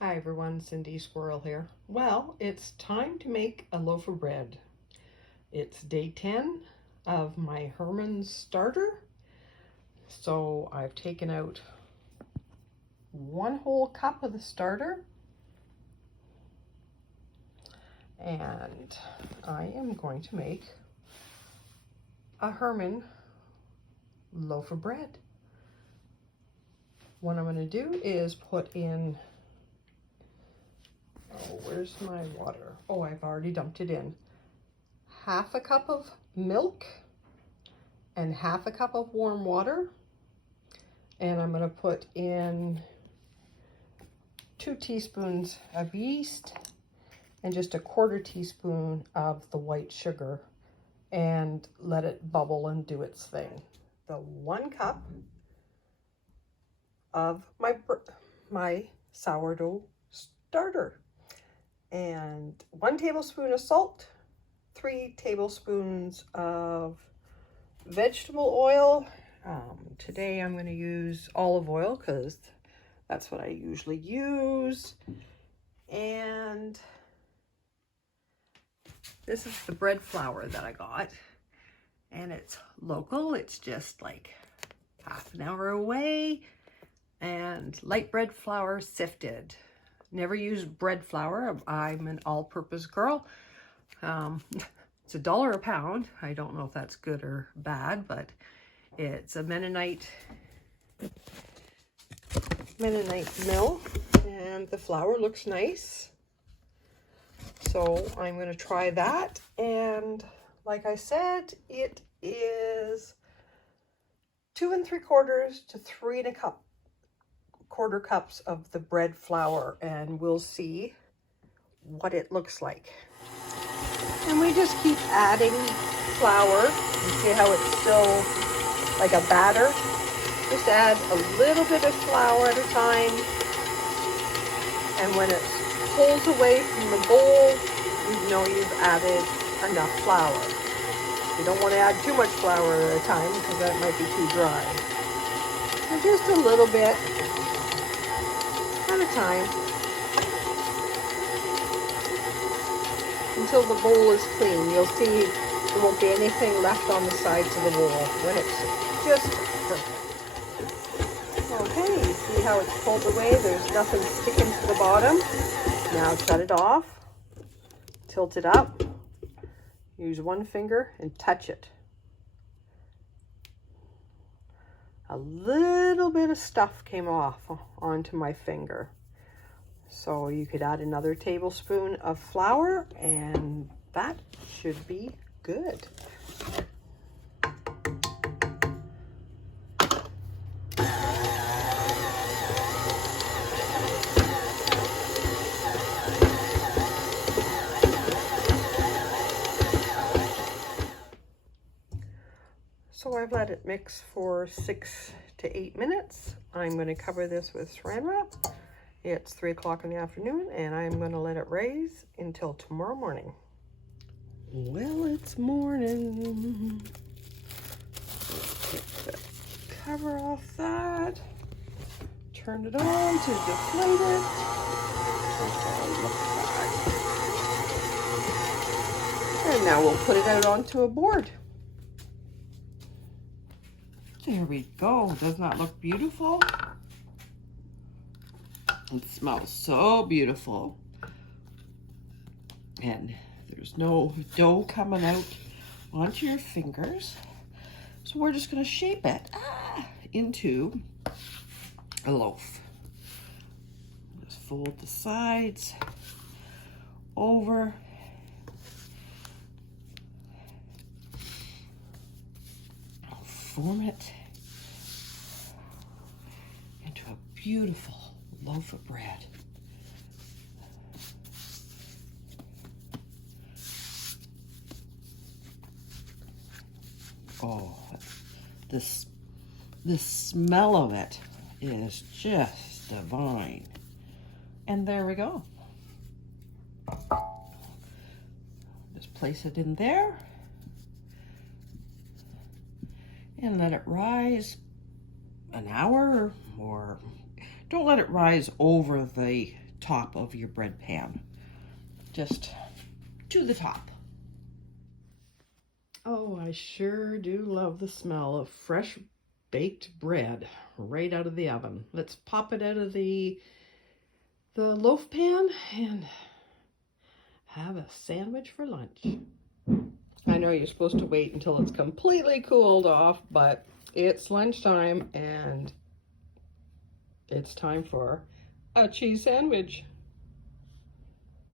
Hi everyone, Cindy Squirrel here. Well, it's time to make a loaf of bread. It's day 10 of my Herman starter. So I've taken out 1 whole cup of the starter and I am going to make a Herman loaf of bread. What I'm going to do is put in, where's my water? Oh, I've already dumped it in. 1/2 cup of milk and 1/2 cup of warm water. And I'm going to put in 2 teaspoons of yeast and just 1/4 teaspoon of the white sugar and let it bubble and do its thing. The 1 cup of my sourdough starter and 1 tablespoon of salt, 3 tablespoons of vegetable oil. Today I'm going to use olive oil because that's what I usually use. And this is the bread flour that I got. And it's local. It's just like 1/2 hour away. And light bread flour sifted. Never use bread flour. I'm an all-purpose girl. It's $1 a pound. I don't know if that's good or bad, but it's a Mennonite mill, and the flour looks nice. So I'm going to try that, and like I said, it is 2 3/4 to 3 1/4 cups of the bread flour, and we'll see what it looks like. And we just keep adding flour. You see how it's still like a batter? Just add a little bit of flour at a time. And when it pulls away from the bowl, you know you've added enough flour. You don't want to add too much flour at a time because that might be too dry. And just a little bit at a time until the bowl is clean. You'll see there won't be anything left on the sides of the bowl when it's just perfect. Okay, you see how it's pulled away? There's nothing sticking to the bottom. Now shut it off, tilt it up, use one finger and touch it. A little bit of stuff came off onto my finger. So you could add another tablespoon of flour and that should be good. So I've let it mix for 6 to 8 minutes. I'm going to cover this with saran wrap. It's 3 o'clock in the afternoon and I'm going to let it raise until tomorrow morning. Well, it's morning. Get the cover off that. Turn it on to deflate it. And now we'll put it out onto a board. There we go. Doesn't that look beautiful? It smells so beautiful. And there's no dough coming out onto your fingers. So we're just going to shape it into a loaf. Just fold the sides over. Form it into a beautiful loaf of bread. Oh, the smell of it is just divine. And there we go. Just place it in there. And let it rise an hour, or don't let it rise over the top of your bread pan. Just to the top. Oh, I sure do love the smell of fresh baked bread right out of the oven. Let's pop it out of the loaf pan and have a sandwich for lunch. I know you're supposed to wait until it's completely cooled off, but it's lunchtime and it's time for a cheese sandwich.